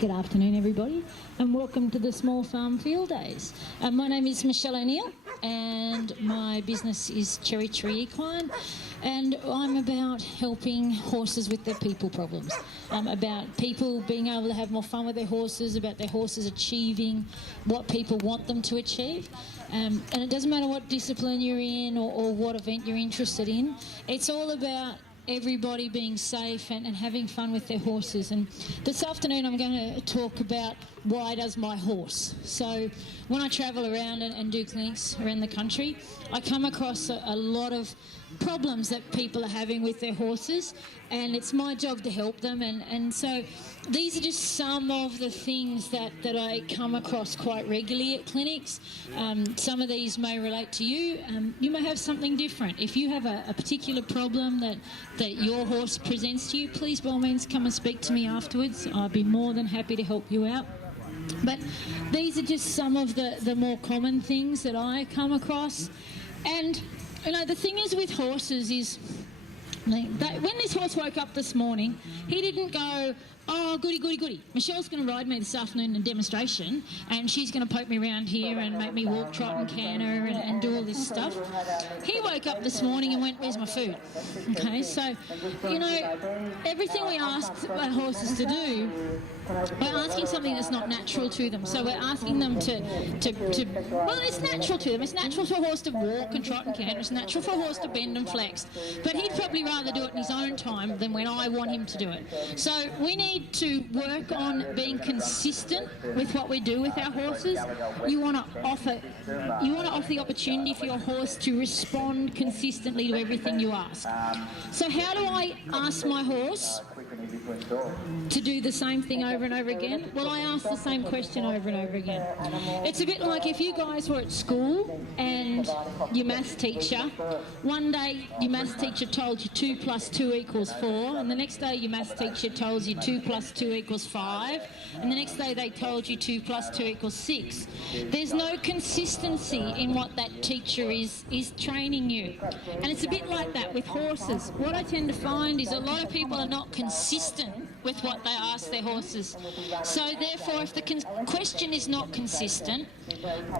Good afternoon, everybody, and welcome to the Small Farm Field Days. My name is Michelle O'Neill, and my business is Cherry Tree Equine, and I'm about helping horses with their people problems, about people being able to have more fun with their horses, about their horses achieving what people want them to achieve. And it doesn't matter what discipline you're in or what event you're interested in, it's all about everybody being safe and having fun with their horses. And this afternoon I'm going to talk about why does my horse. So when I travel around and do clinics around the country, I come across a lot of problems that people are having with their horses, and it's my job to help them. And so these are just some of the things that I come across quite regularly at clinics. Some of these may relate to you. You may have something different. If you have a particular problem that your horse presents to you, please by all means come and speak to me afterwards. I'd be more than happy to help you out. But these are just some of the more common things that I come across. And you know, the thing is with horses is that when this horse woke up this morning, he didn't go, oh, goody, goody, goody. Michelle's going to ride me this afternoon in a demonstration, and she's going to poke me around here and make me walk, trot and canter and do all this stuff. He woke up this morning and went, where's my food? Okay, so, you know, everything we ask our horses to do, we're asking something that's not natural to them. So we're asking them to well, it's natural to them. It's natural for a horse to walk and trot and canter. It's natural for a horse to bend and flex. But he'd probably rather do it in his own time than when I want him to do it. So we need to work on being consistent with what we do with our horses. You want to offer the opportunity for your horse to respond consistently to everything you ask. So how do I ask my horse to do the same thing over and over again? Well, I ask the same question over and over again. It's a bit like if you guys were at school and your maths teacher, one day your maths teacher told you 2 + 2 = 4, and the next day your maths teacher tells you 2 + 2 = 5, and the next day they told you 2 + 2 = 6. There's no consistency in what that teacher is training you. And it's a bit like that with horses. What I tend to find is a lot of people are not consistent with what they ask their horses. So therefore, if the question is not consistent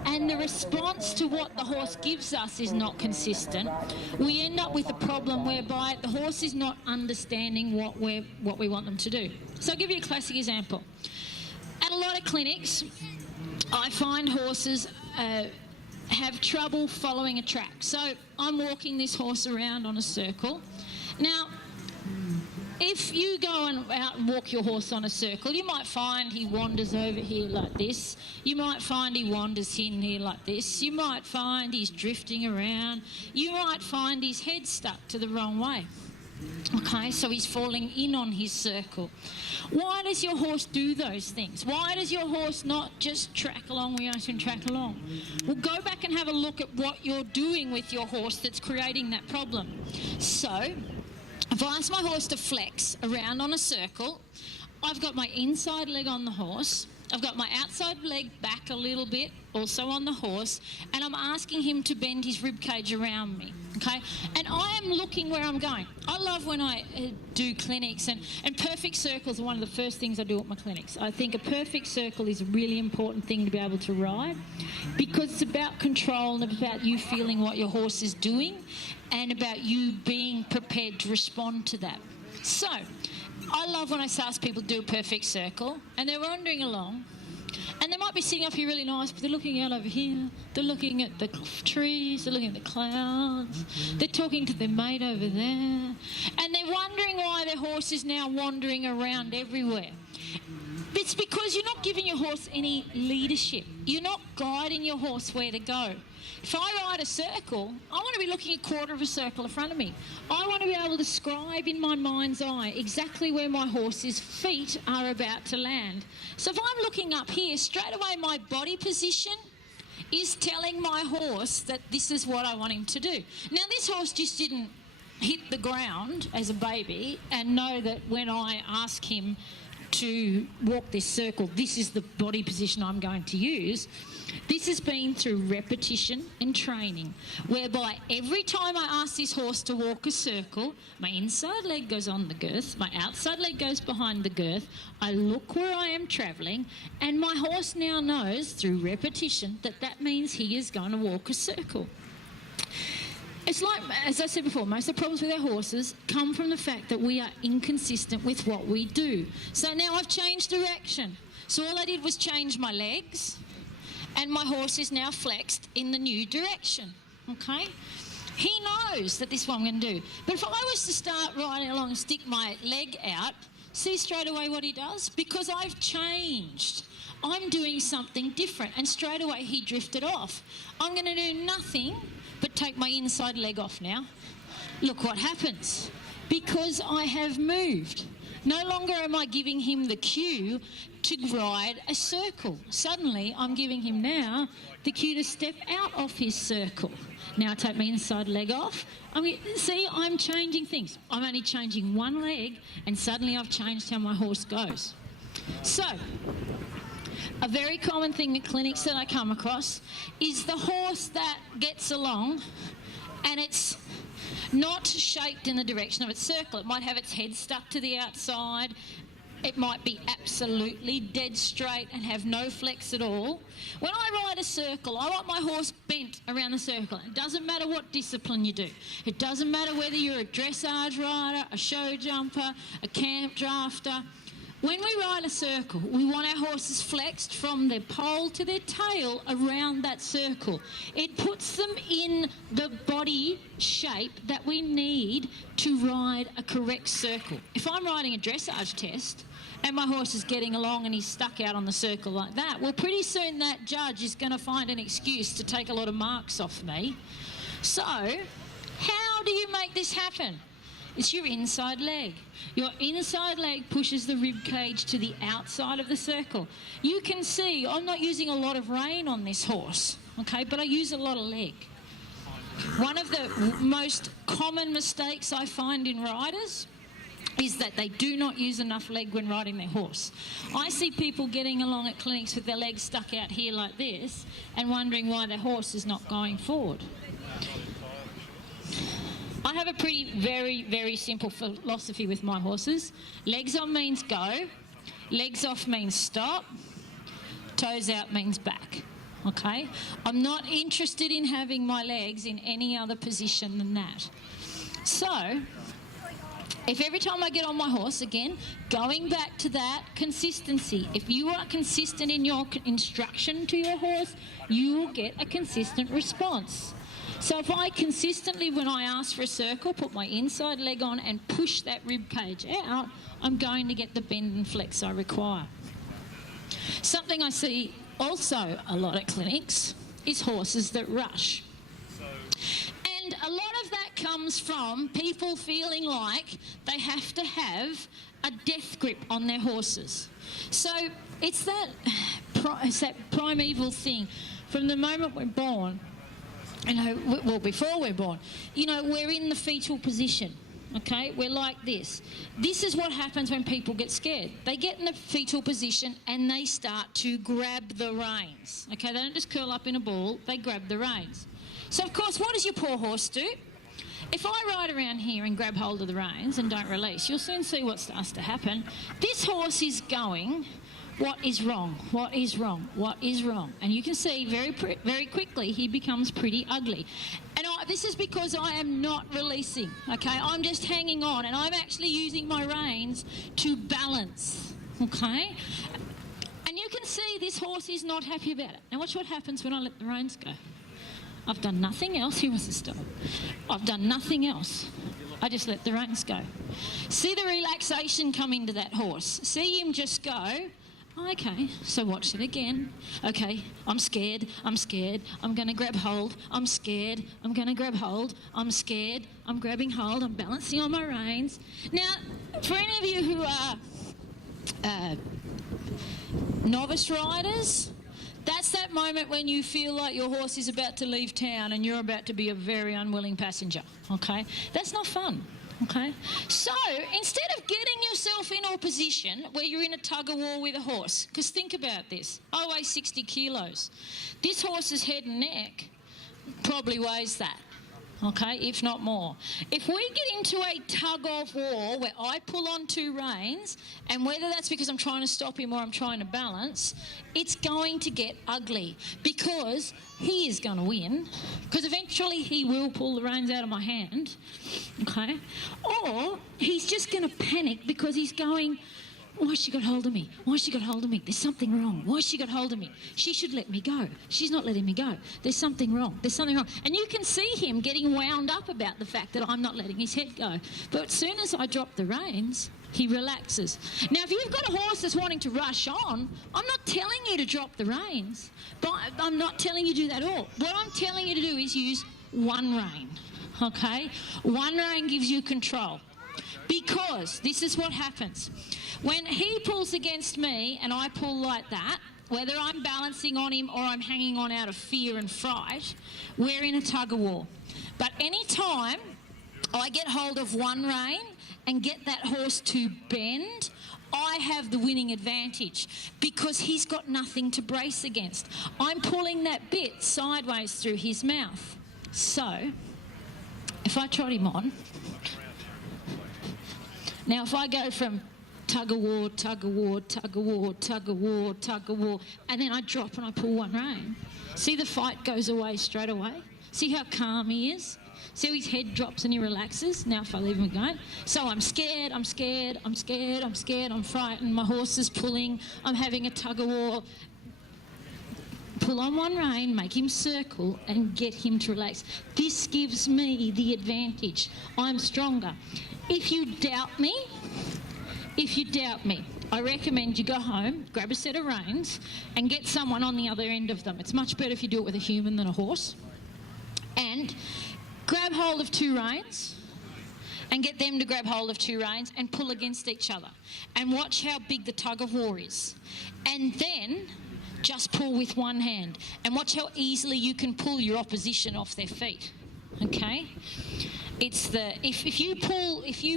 and the response to what the horse gives us is not consistent, we end up with a problem whereby the horse is not understanding what we want them to do. So I'll give you a classic example. At a lot of clinics, I find horses have trouble following a track. So I'm walking this horse around on a circle. Now, if you go out and walk your horse on a circle, you might find he wanders over here like this. You might find he wanders in here like this. You might find he's drifting around. You might find his head stuck to the wrong way. Okay, so he's falling in on his circle. Why does your horse do those things? Why does your horse not just track along where you ask him to track along? Well, go back and have a look at what you're doing with your horse that's creating that problem. So if I ask my horse to flex around on a circle, I've got my inside leg on the horse, I've got my outside leg back a little bit, also on the horse, and I'm asking him to bend his rib cage around me, okay? And I am looking where I'm going. I love when I do clinics, and perfect circles are one of the first things I do at my clinics. I think a perfect circle is a really important thing to be able to ride, because it's about control and about you feeling what your horse is doing and about you being prepared to respond to that. So I love when I ask people to do a perfect circle, and they're wandering along, and they might be sitting up here really nice, but they're looking out over here, they're looking at the trees, they're looking at the clouds, they're talking to their mate over there, and they're wondering why their horse is now wandering around everywhere. It's because you're not giving your horse any leadership. You're not guiding your horse where to go. If I ride a circle, I want to be looking a quarter of a circle in front of me. I want to be able to describe in my mind's eye exactly where my horse's feet are about to land. So if I'm looking up here, straight away my body position is telling my horse that this is what I want him to do. Now, this horse just didn't hit the ground as a baby and know that when I ask him to walk this circle, this is the body position I'm going to use. This has been through repetition and training, whereby every time I ask this horse to walk a circle, my inside leg goes on the girth, my outside leg goes behind the girth, I look where I am travelling, and my horse now knows through repetition that that means he is going to walk a circle. It's like, as I said before, most of the problems with our horses come from the fact that we are inconsistent with what we do. So now I've changed direction. So all I did was change my legs, and my horse is now flexed in the new direction, okay? He knows that this is what I'm going to do. But if I was to start riding along and stick my leg out, see straight away what he does? Because I've changed. I'm doing something different, and straight away he drifted off. I'm going to do nothing but take my inside leg off now. Look what happens. Because I have moved. No longer am I giving him the cue to ride a circle. Suddenly, I'm giving him now the cue to step out of his circle. Now I take my inside leg off. I mean, see, I'm changing things. I'm only changing one leg, and suddenly I've changed how my horse goes. So, a very common thing at clinics that I come across is the horse that gets along and it's not shaped in the direction of its circle. It might have its head stuck to the outside. It might be absolutely dead straight and have no flex at all. When I ride a circle, I want my horse bent around the circle. It doesn't matter what discipline you do. It doesn't matter whether you're a dressage rider, a show jumper, a camp drafter. When we ride a circle, we want our horses flexed from their pole to their tail around that circle. It puts them in the body shape that we need to ride a correct circle. If I'm riding a dressage test and my horse is getting along and he's stuck out on the circle like that, well, pretty soon that judge is going to find an excuse to take a lot of marks off me. So, how do you make this happen? It's your inside leg. Your inside leg pushes the rib cage to the outside of the circle. You can see I'm not using a lot of rein on this horse, okay, but I use a lot of leg. One of the most common mistakes I find in riders is that they do not use enough leg when riding their horse. I see people getting along at clinics with their legs stuck out here like this and wondering why their horse is not going forward. I have a very, very simple philosophy with my horses. Legs on means go, legs off means stop, toes out means back, okay? I'm not interested in having my legs in any other position than that. So, if every time I get on my horse, again, going back to that consistency, if you are consistent in your instruction to your horse, you will get a consistent response. So if I consistently, when I ask for a circle, put my inside leg on and push that rib cage out, I'm going to get the bend and flex I require. Something I see also a lot at clinics is horses that rush. And a lot of that comes from people feeling like they have to have a death grip on their horses. So it's that primeval thing. From the moment we're born, well, before we're born, we're in the fetal position, okay? We're like this. This is what happens when people get scared. They get in the fetal position and they start to grab the reins, okay? They don't just curl up in a ball, they grab the reins. So, of course, what does your poor horse do? If I ride around here and grab hold of the reins and don't release, you'll soon see what starts to happen. This horse is going, what is wrong? What is wrong? What is wrong? And you can see very quickly he becomes pretty ugly. And this is because I am not releasing, okay? I'm just hanging on and I'm actually using my reins to balance, okay? And you can see this horse is not happy about it. Now watch what happens when I let the reins go. I've done nothing else. He wants to stop. I've done nothing else. I just let the reins go. See the relaxation come into that horse. See him just go. Okay, so watch it again. Okay, I'm scared, I'm going to grab hold, I'm scared, I'm going to grab hold, I'm scared, I'm grabbing hold, I'm balancing on my reins. Now, for any of you who are novice riders, that's that moment when you feel like your horse is about to leave town and you're about to be a very unwilling passenger, okay? That's not fun. Okay? So, instead of getting yourself into a position where you're in a tug-of-war with a horse, because think about this, I weigh 60 kilos. This horse's head and neck probably weighs that, okay, if not more. If we get into a tug-of-war where I pull on two reins, and whether that's because I'm trying to stop him or I'm trying to balance, it's going to get ugly because he is going to win, because eventually he will pull the reins out of my hand, okay? Or he's just going to panic because he's going, why has she got hold of me? Why has she got hold of me? There's something wrong. Why has she got hold of me? She should let me go. She's not letting me go. There's something wrong. There's something wrong. And you can see him getting wound up about the fact that I'm not letting his head go. But as soon as I drop the reins, he relaxes. Now, if you've got a horse that's wanting to rush on, I'm not telling you to drop the reins. But I'm not telling you to do that at all. What I'm telling you to do is use one rein, okay? One rein gives you control. Because this is what happens. When he pulls against me and I pull like that, whether I'm balancing on him or I'm hanging on out of fear and fright, we're in a tug-of-war. But any time I get hold of one rein and get that horse to bend, I have the winning advantage because he's got nothing to brace against. I'm pulling that bit sideways through his mouth. So, if I trot him on, now if I go from tug-of-war, tug-of-war, tug-of-war, tug-of-war, tug-of-war, and then I drop and I pull one rein, see the fight goes away straight away? See how calm he is? See how his head drops and he relaxes? Now if I leave him going. So I'm scared, I'm scared, I'm scared, I'm scared, I'm frightened, my horse is pulling, I'm having a tug-of-war. Pull on one rein, make him circle and get him to relax. This gives me the advantage. I'm stronger. If you doubt me, I recommend you go home, grab a set of reins and get someone on the other end of them. It's much better if you do it with a human than a horse. And grab hold of two reins and get them to grab hold of two reins and pull against each other. And watch how big the tug-of-war is. And then just pull with one hand. And watch how easily you can pull your opposition off their feet. Okay? It's the if you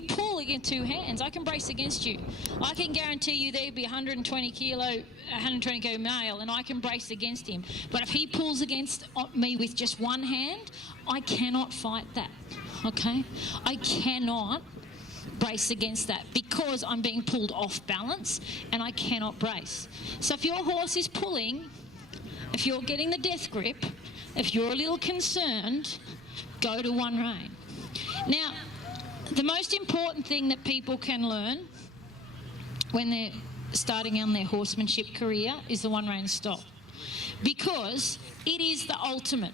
pull against two hands, I can brace against you. I can guarantee you there'd be 120 kilo male, and I can brace against him. But if he pulls against me with just one hand, I cannot fight that. Okay, I cannot brace against that because I'm being pulled off balance, and I cannot brace. So if your horse is pulling, if you're getting the death grip, if you're a little concerned, go to one rein. Now, the most important thing that people can learn when they're starting on their horsemanship career is the one rein stop, because it is the ultimate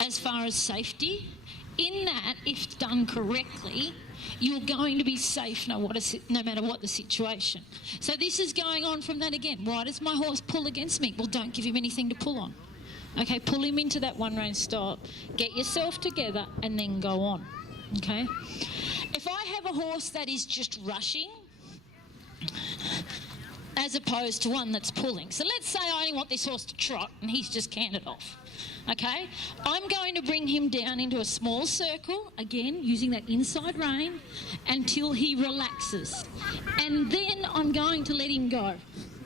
as far as safety, in that if done correctly, you're going to be safe no matter what the situation. So this is going on from that again. Why does my horse pull against me? Well, don't give him anything to pull on. Okay, pull him into that one rein stop, get yourself together and then go on. Okay? If I have a horse that is just rushing as opposed to one that's pulling. So let's say I only want this horse to trot and he's just cantered off. Okay? I'm going to bring him down into a small circle, again, using that inside rein, until he relaxes. And then I'm going to let him go.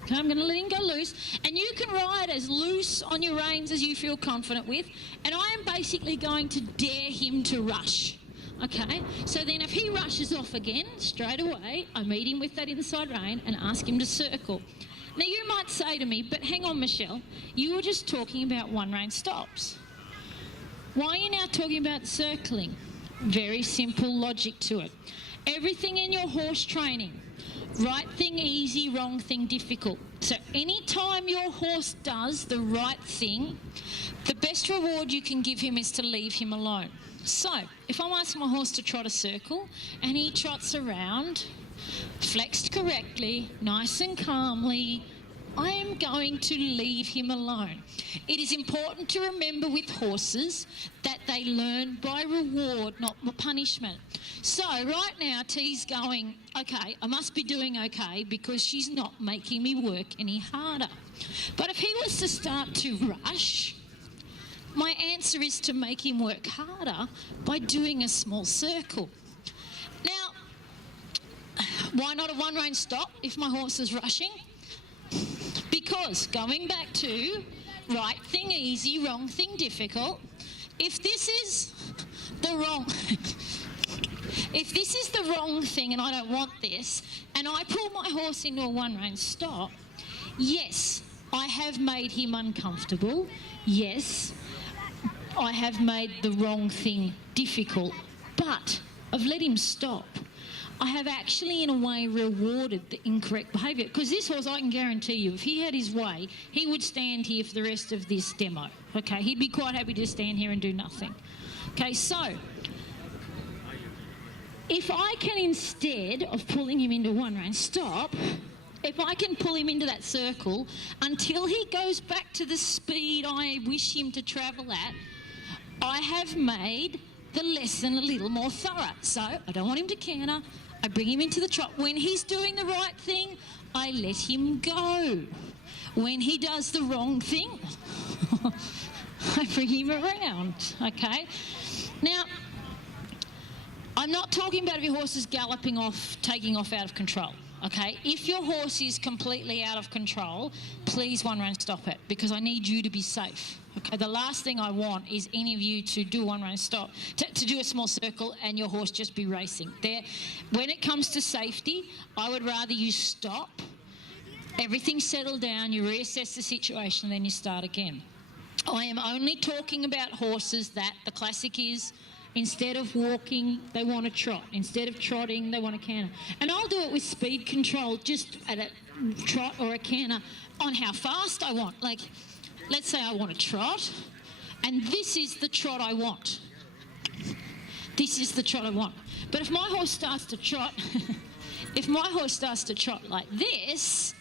Okay, I'm going to let him go loose, and you can ride as loose on your reins as you feel confident with, and I am basically going to dare him to rush. Okay, so then if he rushes off again, straight away, I meet him with that inside rein and ask him to circle. Now you might say to me, but hang on Michelle, you were just talking about one rein stops. Why are you now talking about circling? Very simple logic to it. Everything in your horse training, right thing easy, wrong thing difficult. So anytime your horse does the right thing, the best reward you can give him is to leave him alone. So if I'm asking my horse to trot a circle and he trots around, flexed correctly, nice and calmly, I am going to leave him alone. It is important to remember with horses that they learn by reward, not by punishment. So right now T's going, okay, I must be doing okay because she's not making me work any harder. But if he was to start to rush, my answer is to make him work harder by doing a small circle. Now, Why not a one-rein stop if my horse is rushing? Because, going back to right thing easy, wrong thing difficult, if this is the wrong thing and I don't want this, and I pull my horse into a one-rein stop, yes, I have made him uncomfortable. Yes, I have made the wrong thing difficult, but I've let him stop. I have actually, in a way, rewarded the incorrect behaviour. Because this horse, I can guarantee you, if he had his way, he would stand here for the rest of this demo. Okay, he'd be quite happy to stand here and do nothing. Okay, so if I can, instead of pulling him into one-rein stop, if I can pull him into that circle until he goes back to the speed I wish him to travel at, I have made the lesson a little more thorough. So I don't want him to canter. I bring him into the trot. When he's doing the right thing, I let him go. When he does the wrong thing, I bring him around, okay? Now, I'm not talking about if your horse is galloping off, taking off out of control, okay? If your horse is completely out of control, please one-rein stop it, because I need you to be safe. Okay, the last thing I want is any of you to do one-rein stop, to do a small circle and your horse just be racing. When it comes to safety, I would rather you stop, everything settle down, you reassess the situation, and then you start again. I am only talking about horses that the classic is, instead of walking, they want to trot. Instead of trotting, they want to canter. And I'll do it with speed control, just at a trot or a canter, on how fast I want. Like, let's say I want to trot, and this is the trot I want. This is the trot I want. But if my horse starts to trot, like this,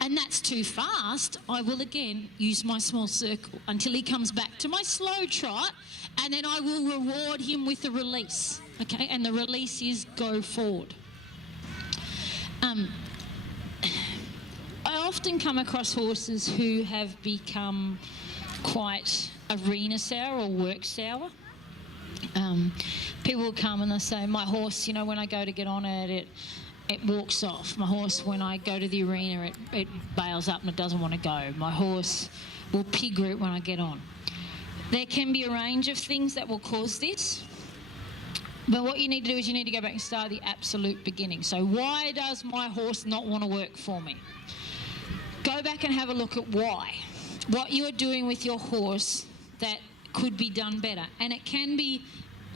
and that's too fast, I will again use my small circle until he comes back to my slow trot, and then I will reward him with a release, okay? And the release is go forward. I often come across horses who have become quite arena sour or work sour. People will come and they'll say, my horse, when I go to get on it walks off. My horse, when I go to the arena, it bails up and it doesn't want to go. My horse will pig root when I get on. There can be a range of things that will cause this. But what you need to do is you need to go back and start at the absolute beginning. So why does my horse not want to work for me? Go back and have a look at why. What you are doing with your horse that could be done better. And it can be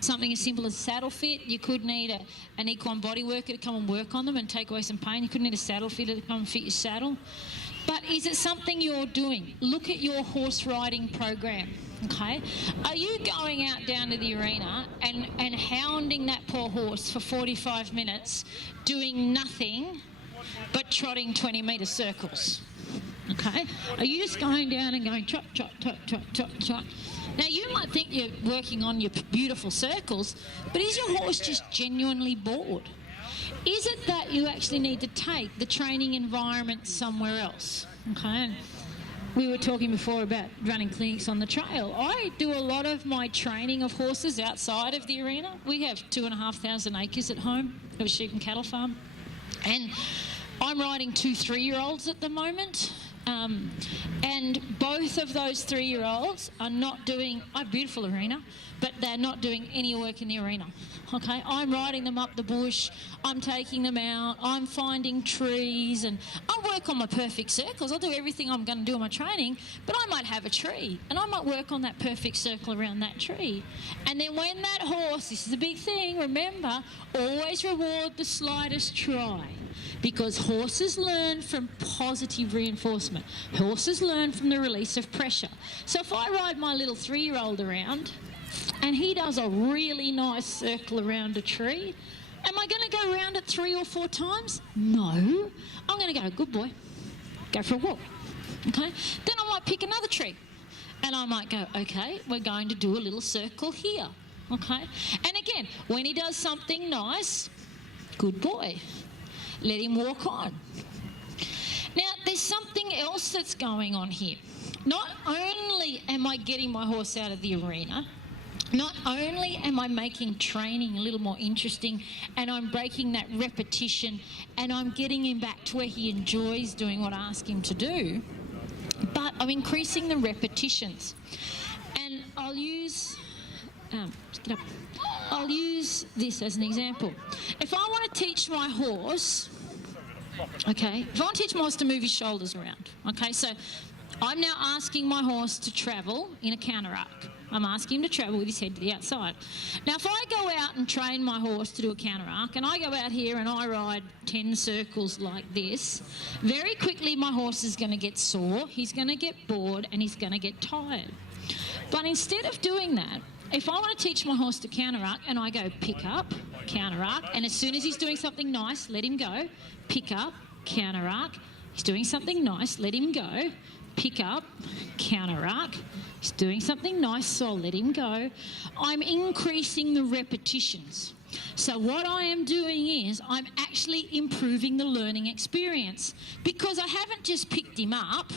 something as simple as saddle fit. You could need an equine body worker to come and work on them and take away some pain. You could need a saddle fitter to come and fit your saddle. But is it something you're doing? Look at your horse riding program. Okay, are you going out down to the arena and hounding that poor horse for 45 minutes, doing nothing but trotting 20-metre circles? Okay, are you just going down and going trot, trot, trot, trot, trot, trot? Now, you might think you're working on your beautiful circles, but is your horse just genuinely bored? Is it that you actually need to take the training environment somewhere else? Okay. We were talking before about running clinics on the trail. I do a lot of my training of horses outside of the arena. We have 2,500 acres at home of a sheep and cattle farm. And I'm riding 2 3-year-olds at the moment. And both of those 3-year-olds are not doing, I have a beautiful arena, but they're not doing any work in the arena. Okay, I'm riding them up the bush, I'm taking them out, I'm finding trees, and I'll work on my perfect circles. I'll do everything I'm going to do in my training, but I might have a tree, and I might work on that perfect circle around that tree. And then when that horse, this is a big thing, remember, always reward the slightest try. Because horses learn from positive reinforcement. Horses learn from the release of pressure. So if I ride my little 3-year-old around, and he does a really nice circle around a tree, am I going to go around it 3 or 4 times? No. I'm going to go, good boy, go for a walk. Okay? Then I might pick another tree. And I might go, okay, we're going to do a little circle here. Okay? And again, when he does something nice, good boy, let him walk on. Now, there's something else that's going on here. Not only am I getting my horse out of the arena, not only am I making training a little more interesting and I'm breaking that repetition and I'm getting him back to where he enjoys doing what I ask him to do, but I'm increasing the repetitions. And I'll use this as an example. If I want to teach my horse, okay, if I want to teach my horse to move his shoulders around, okay, so I'm now asking my horse to travel in a counter arc. I'm asking him to travel with his head to the outside. Now, if I go out and train my horse to do a counter arc, and I go out here and I ride 10 circles like this, very quickly my horse is going to get sore, he's going to get bored, and he's going to get tired. But instead of doing that, if I want to teach my horse to counter arc and I go pick up, counter arc, and as soon as he's doing something nice, let him go, pick up, counter arc, he's doing something nice, let him go, pick up, counter arc, he's doing something nice, so I'll let him go. I'm increasing the repetitions. So what I am doing is I'm actually improving the learning experience, because I haven't just picked him up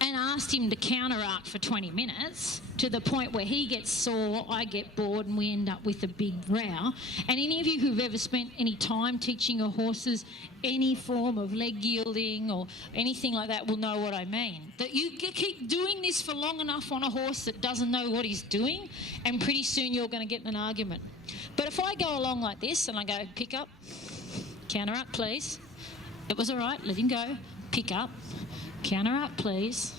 and asked him to counter arc for 20 minutes to the point where he gets sore, I get bored, and we end up with a big row. And any of you who've ever spent any time teaching your horses any form of leg yielding or anything like that will know what I mean. That you keep doing this for long enough on a horse that doesn't know what he's doing, and pretty soon you're going to get in an argument. But if I go along like this and I go, pick up, counter arc, please. It was all right, let him go. Pick up, counter arc, please.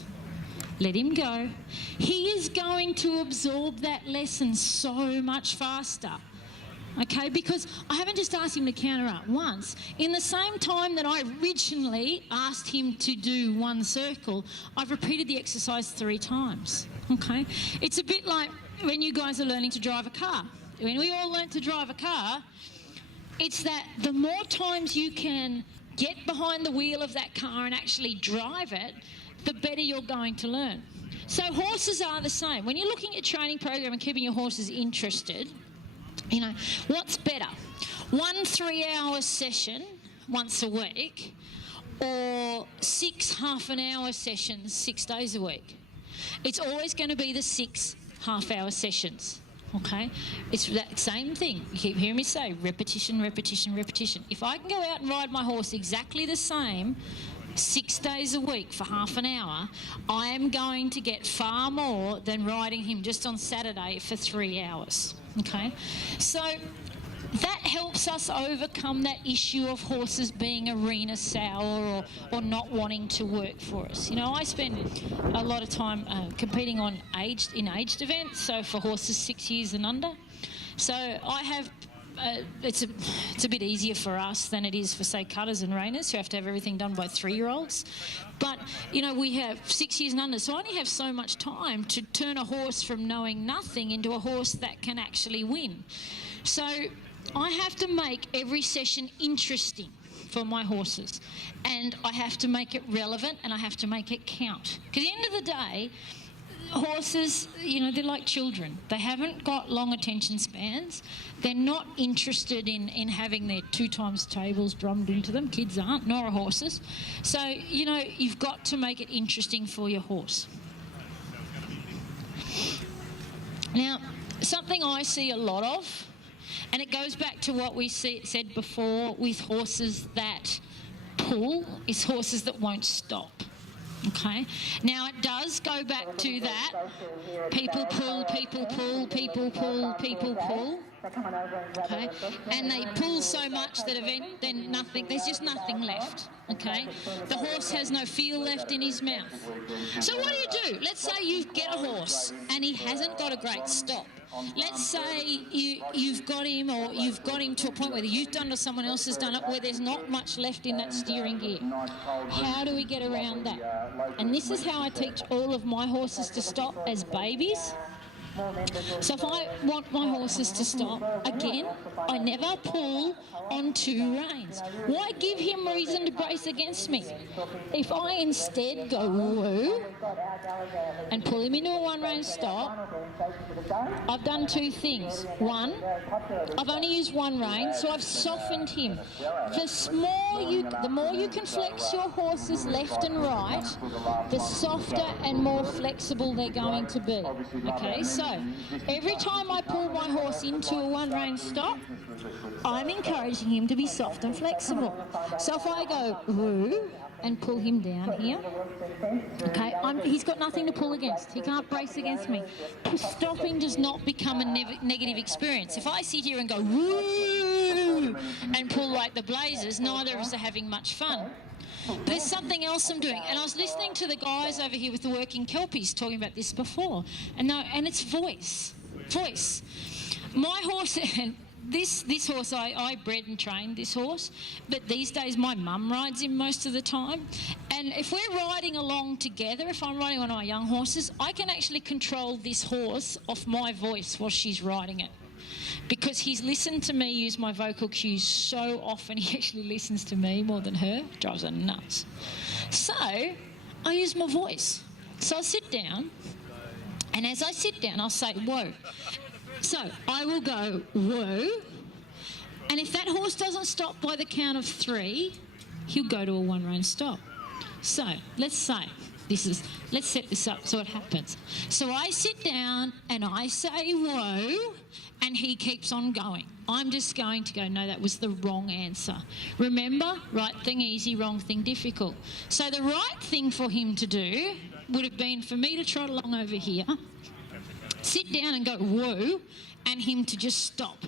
Let him go. He is going to absorb that lesson so much faster, okay? Because I haven't just asked him to counter arc once. In the same time that I originally asked him to do one circle, I've repeated the exercise 3 times, okay? It's a bit like when you guys are learning to drive a car. When we all learn to drive a car, it's that the more times you can get behind the wheel of that car and actually drive it, the better you're going to learn. So horses are the same. When you're looking at a training program and keeping your horses interested, you know, what's better? 1 3-hour session once a week, or 6 half-an-hour sessions 6 days a week? It's always going to be the 6 half-hour sessions. Okay, it's that same thing. You keep hearing me say repetition, repetition, repetition. If I can go out and ride my horse exactly the same 6 days a week for half an hour, I am going to get far more than riding him just on Saturday for 3 hours. Okay, so that helps us overcome that issue of horses being arena sour or not wanting to work for us. You know, I spend a lot of time competing on in aged events, so for horses 6 years and under. So I have, it's a bit easier for us than it is for, say, cutters and reiners who have to have everything done by 3-year-olds. But, you know, we have 6 years and under, so I only have so much time to turn a horse from knowing nothing into a horse that can actually win. So I have to make every session interesting for my horses, and I have to make it relevant, and I have to make it count. Because at the end of the day, horses, you know, they're like children. They haven't got long attention spans. They're not interested in having their 2 times tables drummed into them. Kids aren't, nor are horses. So, you know, you've got to make it interesting for your horse. Now, something I see a lot of, and it goes back to what we said before with horses that pull, is horses that won't stop. Okay. Now it does go back to that. People pull, people pull, people pull, people pull. Okay. And they pull so much that then nothing. There's just nothing left. Okay. The horse has no feel left in his mouth. So what do? Let's say you get a horse and he hasn't got a great stop. Let's say you've got him, or you've got him to a point where you've done it or someone else has done it, where there's not much left in that steering gear. How do we get around that? And this is how I teach all of my horses to stop as babies. So if I want my horses to stop, again, I never pull on 2 reins. Why give him reason to brace against me? If I instead go woo and pull him into a 1-rein stop, I've done 2 things. 1, I've only used 1 rein, so I've softened him. The more you can flex your horses left and right, the softer and more flexible they're going to be. Okay, so So every time I pull my horse into a one-rein stop, I'm encouraging him to be soft and flexible. So if I go woo and pull him down here, okay, he's got nothing to pull against. He can't brace against me. Stopping does not become a negative experience. If I sit here and go woo and pull like the blazers, neither of us are having much fun. There's something else I'm doing, and I was listening to the guys over here with the working kelpies talking about this before, and it's voice. My horse, and this horse, I bred and trained this horse, but these days my mum rides him most of the time, and if we're riding along together, if I'm riding one of my young horses, I can actually control this horse off my voice while she's riding it. Because he's listened to me use my vocal cues so often, he actually listens to me more than her. Drives her nuts. So I use my voice. So I'll sit down, and as I sit down, I'll say, whoa. So I will go, whoa, and if that horse doesn't stop by the count of 3, he'll go to a one-rein stop. So let's say, let's set this up so it happens. So I sit down and I say, whoa, and he keeps on going. I'm just going to go, no, that was the wrong answer. Remember, right thing easy, wrong thing difficult. So the right thing for him to do would have been for me to trot along over here, sit down and go, whoa, and him to just stop,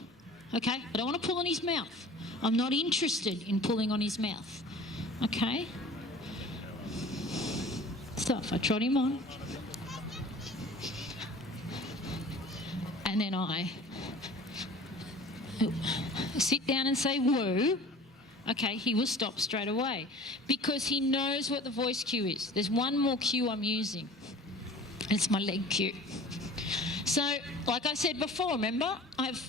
okay? I don't want to pull on his mouth. I'm not interested in pulling on his mouth, okay? So if I trot him on, and then I sit down and say woo, okay, he will stop straight away because he knows what the voice cue is. There's one more cue I'm using. It's my leg cue. So, like I said before, remember, I have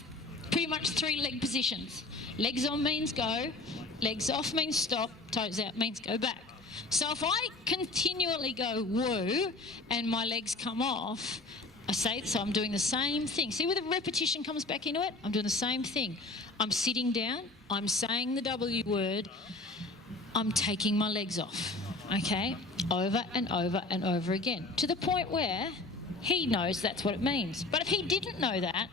pretty much 3 leg positions. Legs on means go, legs off means stop, toes out means go back. So if I continually go woo and my legs come off, so I'm doing the same thing. See where the repetition comes back into it? I'm doing the same thing. I'm sitting down, I'm saying the W word, I'm taking my legs off, okay? Over and over and over again, to the point where he knows that's what it means. But if he didn't know that,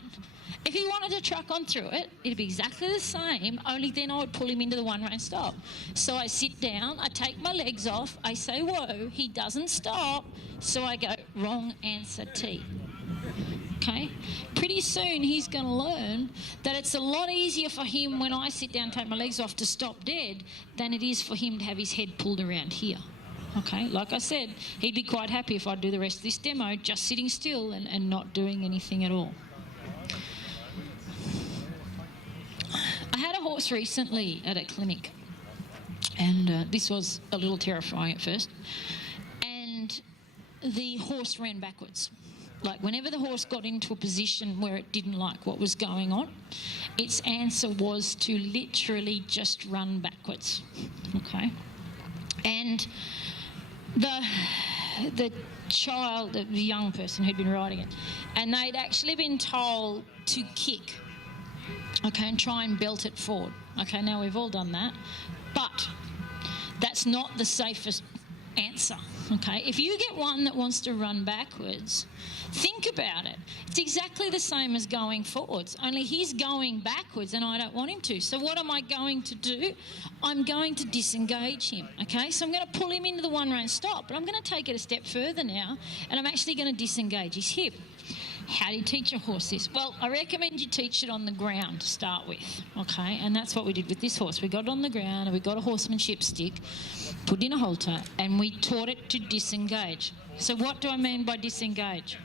if he wanted to truck on through it, it'd be exactly the same, only then I would pull him into the one-rein stop. So I sit down, I take my legs off, I say whoa, he doesn't stop, so I go wrong answer T. Okay? Pretty soon he's going to learn that it's a lot easier for him when I sit down and take my legs off to stop dead than it is for him to have his head pulled around here. Okay? Like I said, he'd be quite happy if I'd do the rest of this demo just sitting still and not doing anything at all. I had a horse recently at a clinic, and this was a little terrifying at first, and the horse ran backwards. Like whenever the horse got into a position where it didn't like what was going on, its answer was to literally just run backwards, okay? And the child, the young person who'd been riding it, and they'd actually been told to kick, okay, and try and belt it forward. Okay, now we've all done that, but that's not the safest answer, okay? If you get one that wants to run backwards, think about it. It's exactly the same as going forwards, only he's going backwards and I don't want him to. So what am I going to do? I'm going to disengage him, okay? So I'm going to pull him into the one-rein stop, but I'm going to take it a step further now, and I'm actually going to disengage his hip. How do you teach a horse this? Well, I recommend you teach it on the ground to start with, okay? And that's what we did with this horse. We got it on the ground and we got a horsemanship stick, put in a halter, and we taught it to disengage. So what do I mean by disengage?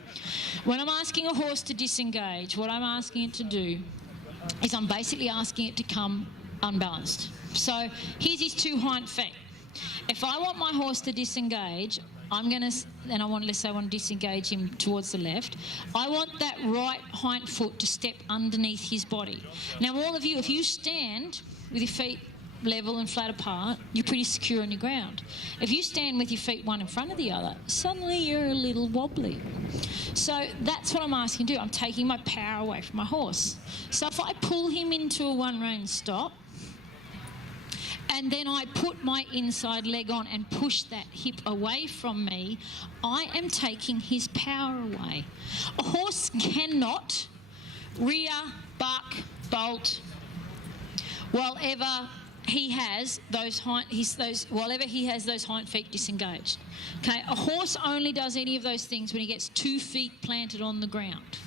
When I'm asking a horse to disengage, what I'm asking it to do is I'm basically asking it to come unbalanced. So here's his 2 hind feet. If I want my horse to disengage, let's say I want to disengage him towards the left, I want that right hind foot to step underneath his body. Now, all of you, if you stand with your feet level and flat apart, you're pretty secure on your ground. If you stand with your feet one in front of the other, suddenly you're a little wobbly. So that's what I'm asking to do. I'm taking my power away from my horse. So if I pull him into a one-rein stop, and then I put my inside leg on and push that hip away from me, I am taking his power away. A horse cannot rear, buck, bolt, whatever he has those hind feet disengaged. Okay, a horse only does any of those things when he gets 2 feet planted on the ground.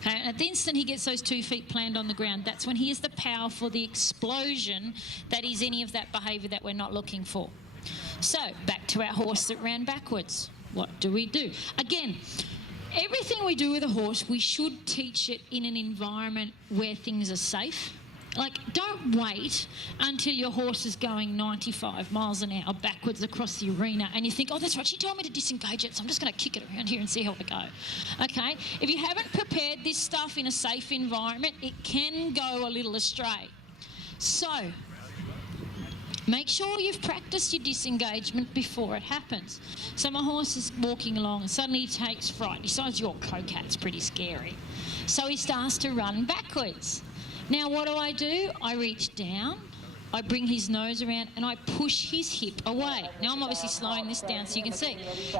Okay, and at the instant he gets those 2 feet planted on the ground, that's when he has the power for the explosion that is any of that behaviour that we're not looking for. So, back to our horse that ran backwards. What do we do? Again, everything we do with a horse, we should teach it in an environment where things are safe. Like, don't wait until your horse is going 95 miles an hour backwards across the arena and you think, oh, that's right, she told me to disengage it, so I'm just going to kick it around here and see how I go. Okay? If you haven't prepared this stuff in a safe environment, it can go a little astray. So, make sure you've practiced your disengagement before it happens. So my horse is walking along and suddenly he takes fright. He decides your coquet's pretty scary. So he starts to run backwards. Now what do? I reach down, I bring his nose around and I push his hip away. Now I'm obviously slowing this down so you can see.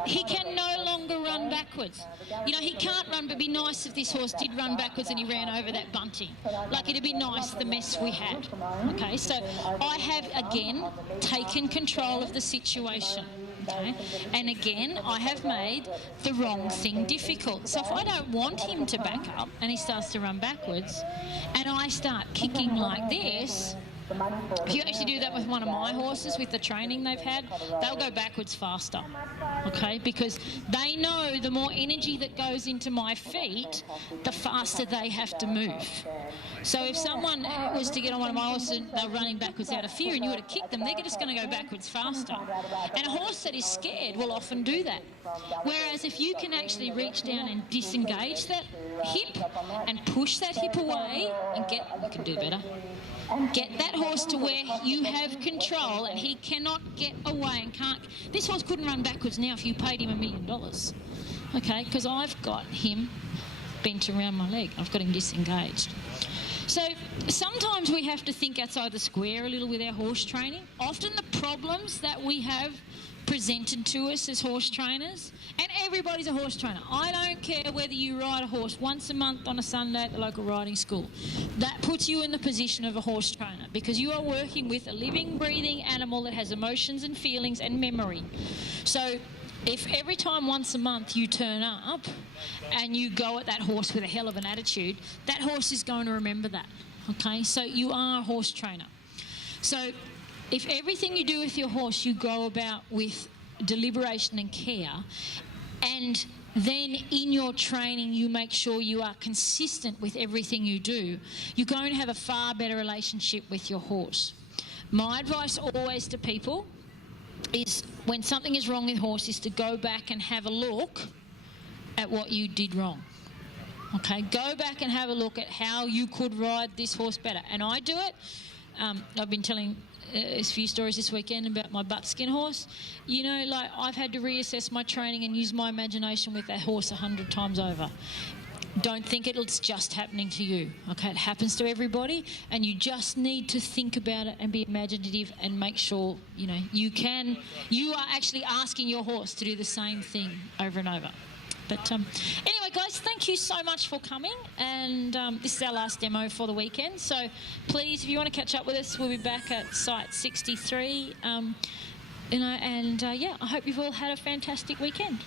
He can no longer run backwards. You know, he can't run, but it'd be nice if this horse did run backwards and he ran over that bunting. Like, it'd be nice, the mess we had. Okay, so I have, again, taken control of the situation. Okay? And again, I have made the wrong thing difficult. So if I don't want him to back up and he starts to run backwards and I start kicking like this, if you actually do that with one of my horses with the training they've had, they'll go backwards faster, okay? Because they know the more energy that goes into my feet, the faster they have to move. So if someone was to get on one of my horses and they're running backwards out of fear and you were to kick them, they're just going to go backwards faster. And a horse that is scared will often do that. Whereas if you can actually reach down and disengage that hip and push that hip away and you can do better. Get that horse to where you have control and he cannot get away and can't. This horse couldn't run backwards now if you paid him $1 million. Okay, because I've got him bent around my leg. I've got him disengaged. So sometimes we have to think outside the square a little with our horse training. Often the problems that we have presented to us as horse trainers, and everybody's a horse trainer. I don't care whether you ride a horse once a month on a Sunday at the local riding school. That puts you in the position of a horse trainer because you are working with a living, breathing animal that has emotions and feelings and memory. So if every time once a month you turn up and you go at that horse with a hell of an attitude, that horse is going to remember that. Okay, so you are a horse trainer. So if everything you do with your horse you go about with deliberation and care, and then in your training you make sure you are consistent with everything you do, you're going to have a far better relationship with your horse. My advice always to people is when something is wrong with horse is to go back and have a look at what you did wrong. Okay, go back and have a look at how you could ride this horse better. And I do it. I've been telling a few stories this weekend about my buttskin horse. You know, like, I've had to reassess my training and use my imagination with that horse 100 times over. Don't think it's just happening to you, okay? It happens to everybody, and you just need to think about it and be imaginative and make sure, you know, you are actually asking your horse to do the same thing over and over. But anyway, guys, thank you so much for coming. And this is our last demo for the weekend. So please, if you want to catch up with us, we'll be back at Site 63. Yeah, I hope you've all had a fantastic weekend.